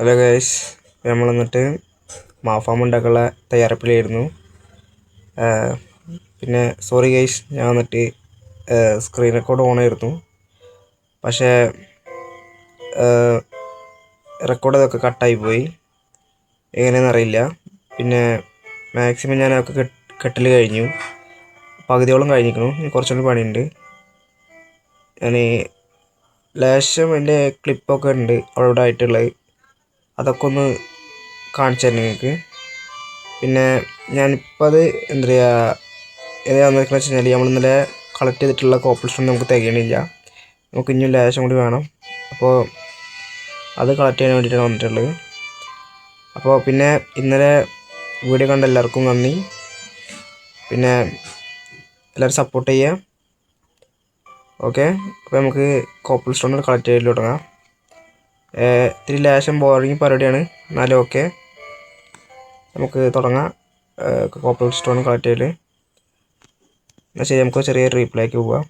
Hello guys, നമ്മൾ എന്നിട്ട് മാഫാം ഉണ്ടാക്കാനുള്ള തയ്യാറെടുപ്പിലായിരുന്നു. പിന്നെ സോറി ഗൈസ്, ഞാൻ വന്നിട്ട് സ്ക്രീൻ റെക്കോർഡ് ഓൺ ആയിരുന്നു. പക്ഷേ റെക്കോർഡ് അതൊക്കെ കട്ടായി പോയി, എങ്ങനെയാണെന്ന് അറിയില്ല. പിന്നെ മാക്സിമം ഞാൻ അതൊക്കെ കെട്ടൽ കഴിഞ്ഞു, പകുതിയോളം കഴിഞ്ഞിരിക്കുന്നു. കുറച്ചുകൂടി പണിയുണ്ട്. ഞാൻ ലേശം എൻ്റെ ക്ലിപ്പൊക്കെ ഉണ്ട് അവിടെ ആയിട്ടുള്ളത്, അതൊക്കെ ഒന്ന് കാണിച്ചു തരാം നിങ്ങൾക്ക്. പിന്നെ ഞാനിപ്പോൾ അത് എന്താ പറയുക, ഏതാണെന്ന് വെച്ച് കഴിഞ്ഞാൽ നമ്മൾ ഇന്നലെ കളക്ട് ചെയ്തിട്ടുള്ള കോപ്പിൾ സ്റ്റോൺ നമുക്ക് തികയണില്ല, നമുക്ക് ഇനിയും ലേശം കൂടി വേണം. അപ്പോൾ അത് കളക്ട് ചെയ്യാൻ വേണ്ടിയിട്ടാണ് വന്നിട്ടുള്ളത്. അപ്പോൾ പിന്നെ ഇന്നലെ വീഡിയോ കണ്ട എല്ലാവർക്കും നന്ദി. പിന്നെ എല്ലാവരും സപ്പോർട്ട് ചെയ്യുക. ഓക്കെ, അപ്പോൾ നമുക്ക് കോപ്പിൾ സ്റ്റോൺ കളക്ട് ചെയ്തിട്ട് തുടങ്ങാം. ഇത്തിരി ലേശം ബോറിങ് പരിപാടിയാണ്, എന്നാലും ഓക്കെ, നമുക്ക് തുടങ്ങാം. കോപ്പിൾ സ്റ്റോൺ കളക്ട് ചെയ്യൽ. എന്നാൽ ശരി, നമുക്ക് ചെറിയൊരു റീപ്ലേക്ക് പോവാം.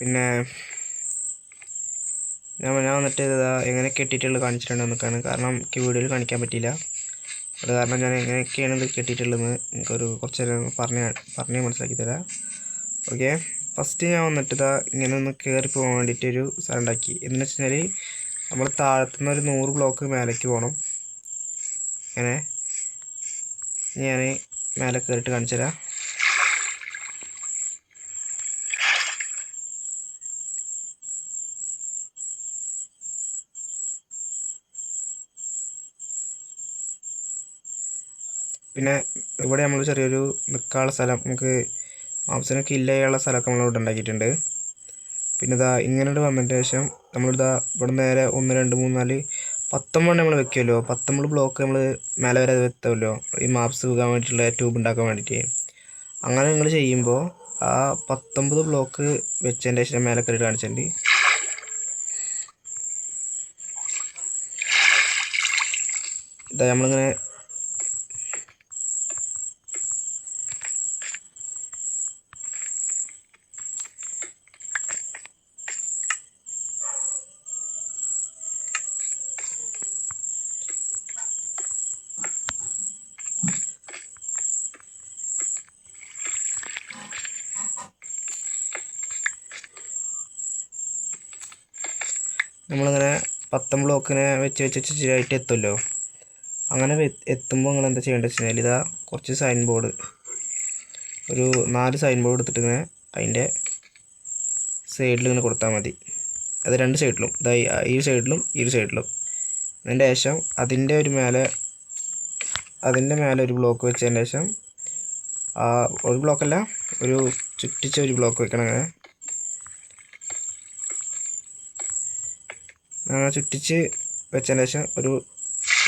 പിന്നെ ഞാൻ വന്നിട്ട് എങ്ങനെ കെട്ടിയിട്ടുള്ളത് കാണിച്ചിട്ടുണ്ട് എന്നൊക്കെയാണ്. കാരണം എനിക്ക് വീഡിയോയിൽ കാണിക്കാൻ പറ്റിയില്ല, അത് കാരണം ഞാൻ എങ്ങനെയൊക്കെയാണ് ഇത് കെട്ടിയിട്ടുള്ളതെന്ന് എനിക്കൊരു കുറച്ച് നേരം പറഞ്ഞ് മനസ്സിലാക്കി തരാം. ഓക്കെ, ഫസ്റ്റ് ഞാൻ വന്നിട്ട് ഇങ്ങനെ ഒന്ന് കയറി പോകാൻ വേണ്ടിയിട്ടൊരു സ്ഥലം ഉണ്ടാക്കി. എന്ന് വെച്ച് കഴിഞ്ഞാൽ നമ്മൾ താഴത്തുനിന്ന് ഒരു 100 ബ്ലോക്ക് മേലേക്ക് പോകണം. അങ്ങനെ ഞാൻ മേലെ കയറിയിട്ട് കാണിച്ചു തരാം. പിന്നെ ഇവിടെ നമ്മൾ ചെറിയൊരു നിൽക്കാനുള്ള സ്ഥലം നമുക്ക് മാംസത്തിന് കില്ല് ചെയ്യാനുള്ള സ്ഥലമൊക്കെ നമ്മളിവിടെ ഉണ്ടാക്കിയിട്ടുണ്ട്. പിന്നെ ഇതാ ഇങ്ങനെ വന്നതിന് ശേഷം നമ്മളിതാ ഇവിടെ നേരെ 1 2 3 4 19 നമ്മൾ വെക്കുമല്ലോ. 19 ബ്ലോക്ക് നമ്മൾ മേലെ വരെ വെത്തുമല്ലോ, ഈ മാപ്സ് വെക്കാൻ വേണ്ടിയിട്ടുള്ള ട്യൂബ് ഉണ്ടാക്കാൻ വേണ്ടിയിട്ട്. അങ്ങനെ നിങ്ങൾ ചെയ്യുമ്പോൾ ആ 19 ബ്ലോക്ക് വെച്ചതിൻ്റെ ശേഷം മേലെ കയറി കാണിച്ചിട്ടുണ്ട്. ഇതാ നമ്മളിങ്ങനെ നമ്മളിങ്ങനെ 19 ബ്ലോക്കിനെ വെച്ച് എത്തുമല്ലോ. അങ്ങനെ എത്തുമ്പോൾ നിങ്ങൾ എന്താ ചെയ്യേണ്ടത് വെച്ച് കഴിഞ്ഞാൽ ഇതാ കുറച്ച് സൈൻ ബോർഡ്, ഒരു 4 സൈൻ ബോർഡ് എടുത്തിട്ട് ഇങ്ങനെ അതിൻ്റെ സൈഡിൽ ഇങ്ങനെ കൊടുത്താൽ മതി. അത് 2 സൈഡിലും, ഇതാ ഈ സൈഡിലും ഈ സൈഡിലും. അതിൻ്റെ ശേഷം അതിൻ്റെ മേലെ ഒരു ബ്ലോക്ക് വെച്ചതിന് ശേഷം ഒരു ബ്ലോക്കല്ല, ഒരു ചുറ്റിച്ച ഒരു ബ്ലോക്ക് വെക്കണം. അങ്ങനെ ചുറ്റിച്ച് വെച്ചതിന് ശേഷം ഒരു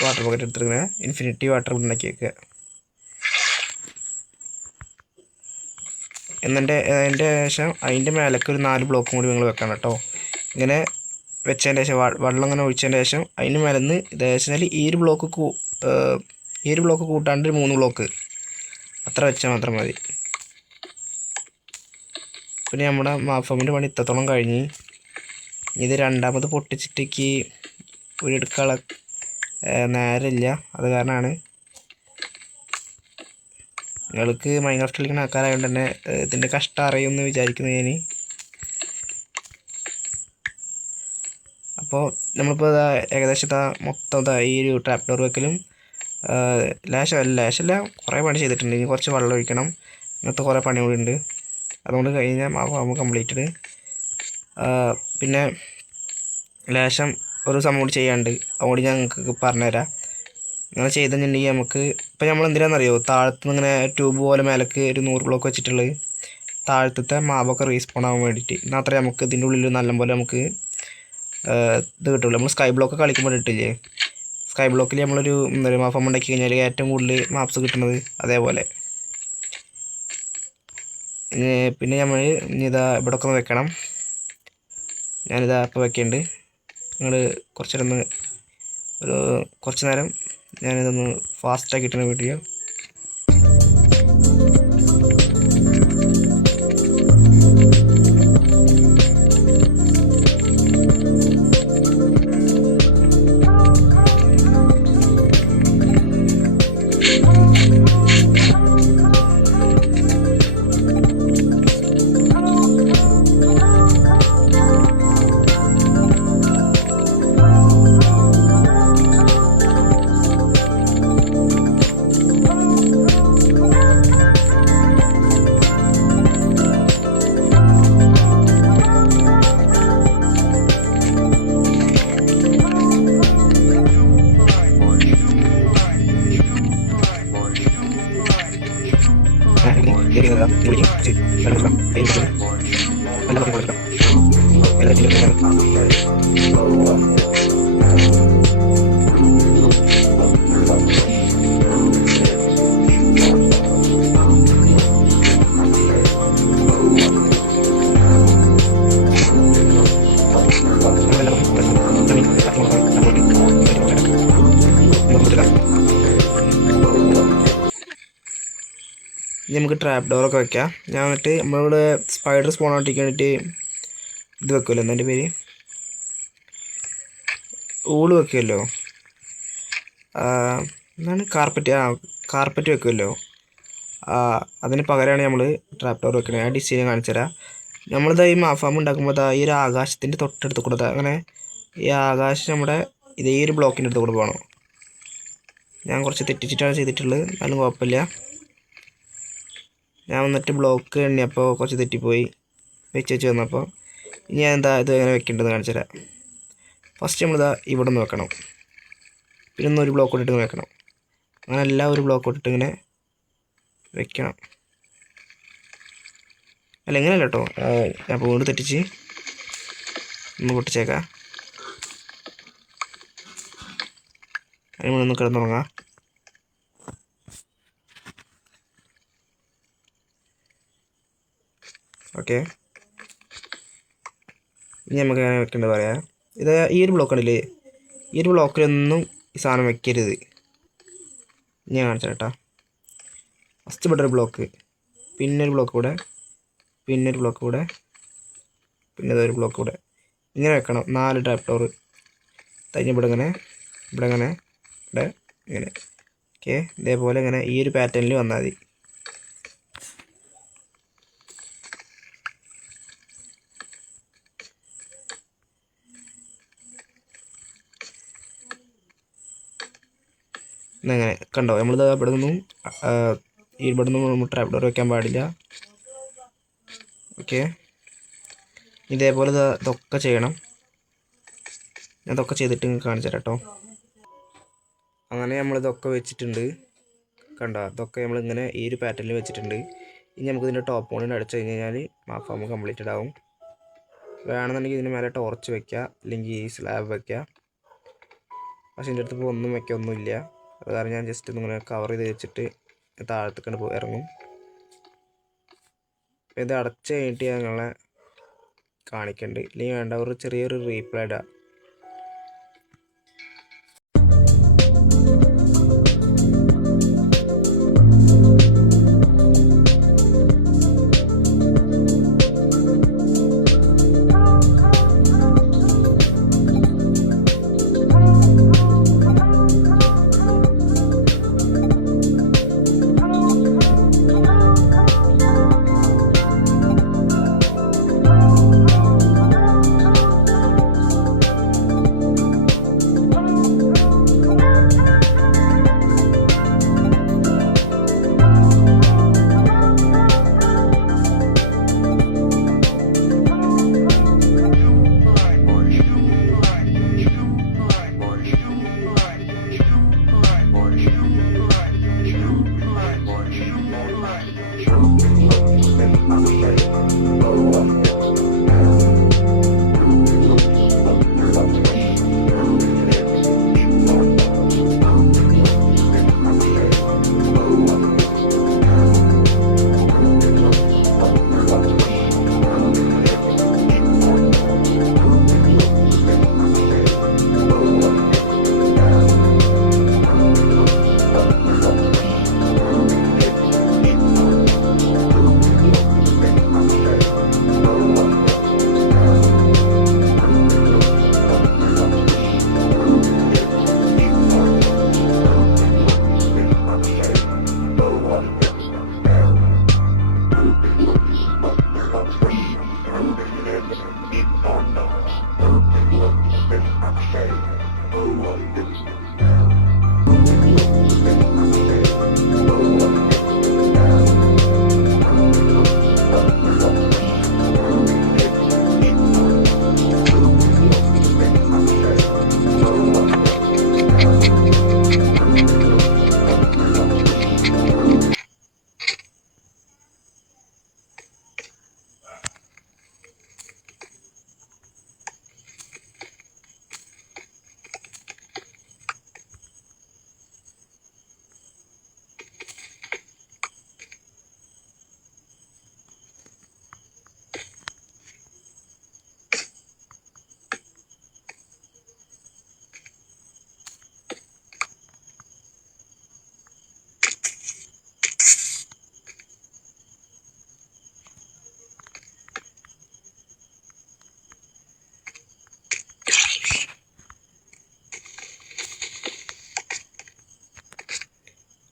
വാട്ടർ ബക്കറ്റ് എടുത്തിങ്ങനെ ഇൻഫിനിറ്റി വാട്ടർ ഉണ്ടാക്കി വെക്കുക. അതിൻ്റെ ശേഷം അതിൻ്റെ മേലേക്ക് ഒരു 4 ബ്ലോക്കും കൂടി നിങ്ങൾ വെക്കണം കേട്ടോ. ഇങ്ങനെ വെച്ചതിൻ്റെ ശേഷം വെള്ളം ഇങ്ങനെ ഒഴിച്ചതിൻ്റെ ശേഷം അതിന് മേലെ നിന്ന് ഏകദേശം ഈ ഒരു ബ്ലോക്ക് കൂട്ടാണ്ട് ഒരു 3 ബ്ലോക്ക് അത്ര വെച്ചാൽ മാത്രം മതി. പിന്നെ നമ്മുടെ മാഫാമിൻ്റെ പണി ഇത്രത്തോളം കഴിഞ്ഞ്. ഇത് രണ്ടാമത് പൊട്ടിച്ചിട്ടേക്ക് വീടെടുക്കാനുള്ള നേരമില്ല. അത് കാരണമാണ്. നിങ്ങൾക്ക് മൈൻക്രാഫ്റ്റ് കളിക്കുന്ന ആൾക്കാരായതുകൊണ്ട് തന്നെ ഇതിൻ്റെ കഷ്ടം അറിയുമെന്ന് വിചാരിക്കുന്നു ഞാൻ. അപ്പോൾ നമ്മളിപ്പോൾ ഏകദേശം മൊത്തം ഈ ഒരു ട്രാപ്പ് ഡോർ വെക്കലും ലേശമല്ല കുറേ പണി ചെയ്തിട്ടുണ്ട്. ഇനി കുറച്ച് വെള്ളം ഒഴിക്കണം, ഇങ്ങനത്തെ കുറേ പണി കൂടി ഉണ്ട്. അതുകൊണ്ട് കഴിഞ്ഞാൽ മാവ് കംപ്ലീറ്റഡ്. പിന്നെ ലേശം ഒരു സംഭവം കൂടി ചെയ്യാണ്ട്, അതുകൊണ്ട് ഞാൻ നിങ്ങൾക്ക് പറഞ്ഞുതരാം. അങ്ങനെ ചെയ്തെന്നുണ്ടെങ്കിൽ നമുക്ക് ഇപ്പം നമ്മൾ എന്തിനാണെന്നറിയോ, താഴത്തുനിന്ന് ഇങ്ങനെ ട്യൂബ് പോലെ മേലേക്ക് ഒരു 100 ബ്ലോക്ക് വെച്ചിട്ടുള്ളത് താഴത്തെ മാവൊക്കെ റീസ്പോൺ ആവാൻ വേണ്ടിയിട്ട്. എന്നാൽ അത്രയും നമുക്ക് ഇതിൻ്റെ ഉള്ളിൽ നല്ലപോലെ നമുക്ക് ഇത് കിട്ടുള്ളൂ. നമ്മൾ സ്കൈ ബ്ലോക്ക് കളിക്കുമ്പോൾ ഇട്ടില്ലേ, സ്കൈ ബ്ലോക്കിൽ നമ്മളൊരു മാഫം ഉണ്ടാക്കി കഴിഞ്ഞാൽ ഏറ്റവും കൂടുതൽ മാപ്സ് കിട്ടുന്നത് അതേപോലെ. പിന്നെ നമ്മൾ ഇതാ ഇവിടെ ഒക്കെ ഒന്ന് വെക്കണം. ഞാനിതാ ഇപ്പോൾ വെക്കുന്നുണ്ട്. നിങ്ങൾ കുറച്ച് നേരം ഞാനിതൊന്ന് ഫാസ്റ്റാക്കിയിട്ടാണ് വീഡിയോ. നമുക്ക് ട്രാപ്പ് ഡോറൊക്കെ വെക്കാം. ഞാൻ എന്നിട്ട് നമ്മളിവിടെ സ്പൈഡർ സ്പോൺ ആട്ടിക്കാൻ വേണ്ടിയിട്ട് ഇത് വെക്കുമല്ലോ, എന്താ എൻ്റെ പേര്, ഊള് വെക്കുമല്ലോ, എന്താണ് കാർപ്പറ്റ് വെക്കുമല്ലോ. അതിന് പകരമാണ് നമ്മൾ ട്രാപ്പ് ഡോർ വെക്കുന്നത്. ആ ഡിസൈൻ കാണിച്ചു തരാം. നമ്മളിതാ ഈ മാഫാം ഉണ്ടാക്കുമ്പോൾ ഈ ഒരു ആകാശത്തിൻ്റെ തൊട്ടടുത്ത് കൂടെ അങ്ങനെ ഈ ആകാശം നമ്മുടെ ഈ ഒരു ബ്ലോക്കിൻ്റെ അടുത്ത് കൂടെ പോകണം. ഞാൻ കുറച്ച് തെറ്റിച്ചിട്ടാണ് ചെയ്തിട്ടുള്ളത്, എന്നാലും കുഴപ്പമില്ല. ഞാൻ വന്നിട്ട് ബ്ലോക്ക് എണ്ണിയപ്പോൾ കുറച്ച് തെറ്റിപ്പോയി വെച്ച് വന്നപ്പോൾ. ഇനി ഞാൻ ഇത് എങ്ങനെ വെക്കേണ്ടതെന്ന് കാണിച്ചു തരാം. ഫസ്റ്റ് നമ്മളിതാ ഇവിടെ നിന്ന് വെക്കണം, പിന്നെ ഒരു ബ്ലോക്ക് ഇട്ടിട്ട് വെക്കണം. അങ്ങനെ എല്ലാം ഒരു ബ്ലോക്ക് ഇട്ടിട്ട് ഇങ്ങനെ വെക്കണം. അല്ല ഇങ്ങനെയല്ല കേട്ടോ, ഞാൻ വീട് തെറ്റിച്ച് ഒന്ന് പൊട്ടിച്ചേക്കാം. അതിന് മുന്നേ ഒന്ന് കിടന്നുറങ്ങാം. ഓക്കെ, ഇനി നമുക്ക് എങ്ങനെ വെക്കേണ്ടത് പറയാം. ഇത് ഈ ഒരു ബ്ലോക്ക് ഉണ്ടല്ലേ, ഈ ഒരു ബ്ലോക്കിലൊന്നും ഈ സാധനം വെക്കരുത്. ഞാൻ കാണിച്ചു കേട്ടോ. ഫസ്റ്റ് ഇവിടെ ഒരു ബ്ലോക്ക്, പിന്നെ ഒരു ബ്ലോക്ക് കൂടെ, പിന്നെ ഒരു ബ്ലോക്ക് കൂടെ, പിന്നെ ഇതൊരു ബ്ലോക്ക് കൂടെ, ഇങ്ങനെ വെക്കണം. 4 ട്രാപ്പ് ഡോർ കഴിഞ്ഞ് ഇവിടെ ഇങ്ങനെ, ഇവിടെ ഇങ്ങനെ, ഇവിടെ ഇങ്ങനെ. ഓക്കെ, ഇതേപോലെ ഇങ്ങനെ ഈ ഒരു പാറ്റേണിൽ വന്നാൽ മതി. ഇങ്ങനെ കണ്ടോ, നമ്മളിത് ഇവിടെ നിന്നും ഇവിടെ നിന്നും നമ്മൾ ട്രാപ്പ് ഡോർ വെക്കാൻ പാടില്ല. ഓക്കെ, ഇതേപോലെ ഇതൊക്കെ ചെയ്യണം. ഞാൻ ഇതൊക്കെ ചെയ്തിട്ട് കാണിച്ചു തരാം കേട്ടോ. അങ്ങനെ നമ്മളിതൊക്കെ വെച്ചിട്ടുണ്ട്. കണ്ടോ, ഇതൊക്കെ നമ്മളിങ്ങനെ ഈ ഒരു പാറ്റേണിൽ വെച്ചിട്ടുണ്ട്. ഇനി നമുക്ക് ഇതിൻ്റെ ടോപ്പ് മോണിൽ അടിച്ചു കഴിഞ്ഞ് കഴിഞ്ഞാൽ മാഫാം കംപ്ലീറ്റഡ് ആവും. വേണമെന്നുണ്ടെങ്കിൽ ഇതിന് മേലെ ടോർച്ച് വെക്കുക, അല്ലെങ്കിൽ ഈ സ്ലാബ് വെക്കുക. പക്ഷേ എൻ്റെ അടുത്ത് ഇപ്പോൾ ഒന്നും വെക്കുക ഒന്നുമില്ല. അത് കാരണം ഞാൻ ജസ്റ്റ് ഇങ്ങനെ കവർ ചെയ്ത് വെച്ചിട്ട് താഴത്തേക്കാണ് ഇറങ്ങും. ഇത് അടച്ച് കഴിഞ്ഞിട്ട് ഞങ്ങളെ കാണിക്കുന്നുണ്ട്. ഇല്ലെങ്കിൽ വേണ്ട ഒരു ചെറിയൊരു റീപ്ലൈ ഇടാം.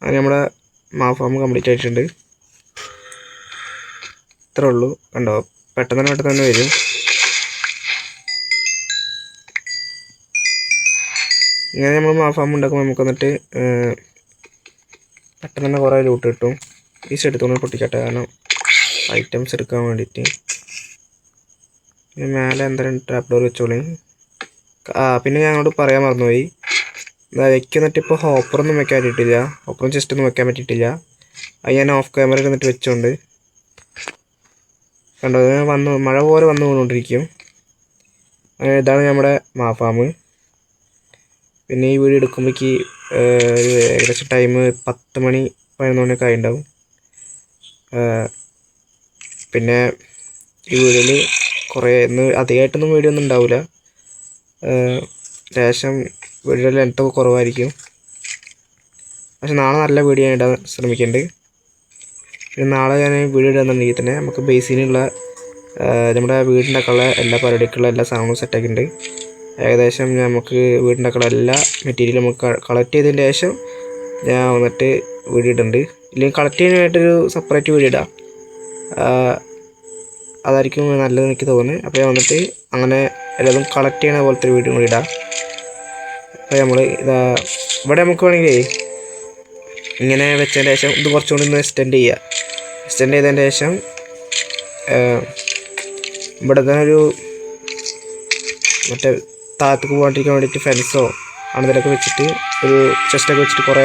അങ്ങനെ നമ്മുടെ മാഫാം കംപ്ലീറ്റ് ആയിട്ടുണ്ട്. ഇത്രേ ഉള്ളൂ. കണ്ടോ, പെട്ടെന്ന് തന്നെ വരും. ഇങ്ങനെ നമ്മൾ മാഫാം ഉണ്ടാക്കുമ്പോൾ നമുക്ക് വന്നിട്ട് പെട്ടെന്ന് തന്നെ കുറേ ലൂട്ട് കിട്ടും. ഈ എടുത്തോണ്ട് പൊട്ടിക്കട്ടെ, കാരണം ഐറ്റംസ് എടുക്കാൻ വേണ്ടിയിട്ട്. മേലെ എന്തായാലും ട്രാപ്പ് ഡോർ വെച്ചോളി. പിന്നെ ഞാൻ അങ്ങോട്ട് പറയാൻ മറന്നുപോയി, വെക്കുന്നിട്ട് ഇപ്പോൾ ഹോപ്പറൊന്നും വെക്കാൻ പറ്റിയിട്ടില്ല. ഹോപ്പറും ജസ്റ്റ് ഒന്നും വെക്കാൻ പറ്റിയിട്ടില്ല. അത് ഞാൻ ഓഫ് ക്യാമറ എന്നിട്ട് വെച്ചോണ്ട് കണ്ടോ, മഴ പോലെ വന്നു പോകൊണ്ടിരിക്കും. ഇതാണ് നമ്മുടെ മാഫാം. പിന്നെ ഈ വീഡിയോ എടുക്കുമ്പോഴേക്ക് ഏകദേശം ടൈം 10 മണി 11 മണിയൊക്കെ ആയിട്ടുണ്ടാവും. പിന്നെ ഈ വീഡിയോയിൽ കുറേ അധികമായിട്ടൊന്നും വീഡിയോ ഒന്നും ഉണ്ടാവില്ല. ലേശം വീഡിയോയുടെ ലെങ്ത്തൊക്കെ കുറവായിരിക്കും. പക്ഷെ നാളെ നല്ല വീഡിയോ ഇടാൻ ശ്രമിക്കുന്നുണ്ട്. പിന്നെ നാളെ ഞാൻ വീഡിയോ ഇടുന്നുണ്ടെങ്കിൽ തന്നെ നമുക്ക് ബേസിനുള്ള നമ്മുടെ വീടുണ്ടാക്കാനുള്ള എല്ലാ പരിപാടിക്കുള്ള എല്ലാ സാധനവും സെറ്റാക്കിയിട്ടുണ്ട്. ഏകദേശം നമുക്ക് വീടുണ്ടാക്കാനുള്ള എല്ലാ മെറ്റീരിയലും നമുക്ക് കളക്ട് ചെയ്തതിന് ശേഷം ഞാൻ വന്നിട്ട് വീഡിയോ ഇടുന്നുണ്ട്. ഇല്ലെങ്കിൽ കളക്ട് ചെയ്യാനായിട്ടൊരു സെപ്പറേറ്റ് വീഡിയോ ഇടാം, അതായിരിക്കും നല്ലത് എനിക്ക് തോന്നുന്നത്. അപ്പോൾ ഞാൻ വന്നിട്ട് അങ്ങനെ എല്ലാതും കളക്ട് ചെയ്യണ പോലത്തെ ഒരു വീഡിയോ കൂടി ഇടാം. അപ്പോൾ നമ്മൾ ഇവിടെ നമുക്ക് വേണമെങ്കിൽ ഇങ്ങനെ വെച്ചതിന് ശേഷം ഇത് കുറച്ചുകൂടി ഒന്ന് എക്സ്റ്റെൻഡ് ചെയ്തതിന് ശേഷം ഇവിടെ തന്നെ ഒരു മറ്റേ താഴത്തേക്ക് പോകാണ്ടിരിക്കാൻ വേണ്ടിയിട്ട് ഫെൻസോ അങ്ങനത്തിലൊക്കെ വെച്ചിട്ട് ഒരു ചെസ്റ്റൊക്കെ വെച്ചിട്ട് കുറേ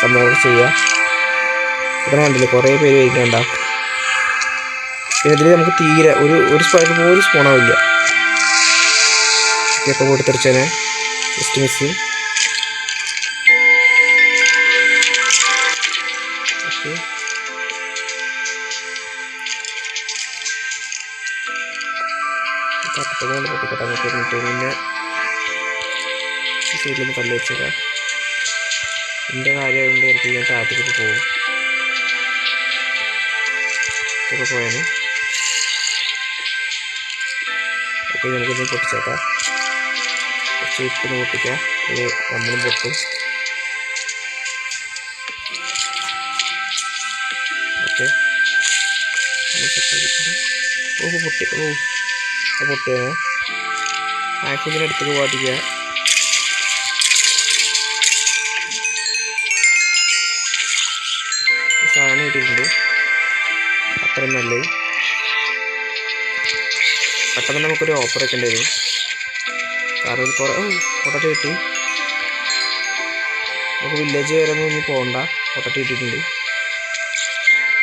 സംഭവങ്ങൾ ചെയ്യുക. ഇവിടെ കണ്ടില്ലേ കുറേ പേര് വയ്ക്കണ്ട. പിന്നെ ഇതിൽ നമുക്ക് തീരെ ഒരു സ്പൈഡർ പോലും സ്പോണാവില്ല. ഇപ്പോൾ കൊടുത്തെറിച്ചേനെ ജസ്റ്റ് മിസ്. ഓക്കെ, തട്ടത്തോണ്ട് പൊട്ടിക്കട്ടെ. നമുക്ക് എന്നിട്ട് പിന്നെ സൈഡിലൊന്ന് കല്ല് വെച്ചേക്കാം. എൻ്റെ കാര്യമായതുകൊണ്ട് എനിക്ക് ഞാൻ താഴത്തേക്ക് പോകും. ഒക്കെ പോയാൽ ഓക്കെ, നമുക്കിത് പൊട്ടിച്ചേക്കാം. കുറച്ച് വിട്ടൊന്ന് പൊട്ടിക്കാം. ഇത് നമ്മളും പൊട്ടും. ഓക്കെ, പൊട്ടി പൊട്ടിയാണ്. മാക്സിമിൻ്റെ അടുത്തേക്ക് പാട്ടിക്കുക. സാധനം കിട്ടിയിട്ടുണ്ട്, അത്രയും നല്ലത്. പെട്ടെന്ന് നമുക്കൊരു ഓഫർ വെക്കേണ്ടി വരും. കാരണം കുറേ പൊട്ടറ്റ് കിട്ടി. നമുക്ക് വില്ലേജ് വരെ ഒന്നും ഇനി പോകണ്ട, പൊട്ടറ്റ് കിട്ടിയിട്ടുണ്ട്.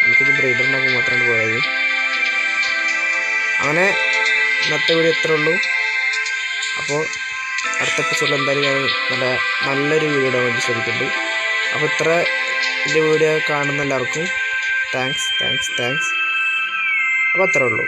നമുക്കിത് ബ്രീഡർ ഉണ്ടാക്കുമ്പോൾ മാത്രമാണ് പോയത്. അങ്ങനെ ഇന്നത്തെ വീഡിയോ ഇത്രേ ഉള്ളൂ. അപ്പോൾ അടുത്ത എപ്പിസോഡിൽ എന്തായാലും ഞാൻ നല്ലൊരു വീഡിയോ ഇടാൻ വേണ്ടി ശ്രമിക്കുന്നുണ്ട്. അപ്പോൾ ഇത്ര എൻ്റെ വീഡിയോ കാണുന്ന എല്ലാവർക്കും താങ്ക്സ്. അപ്പോൾ അത്രേ ഉള്ളൂ.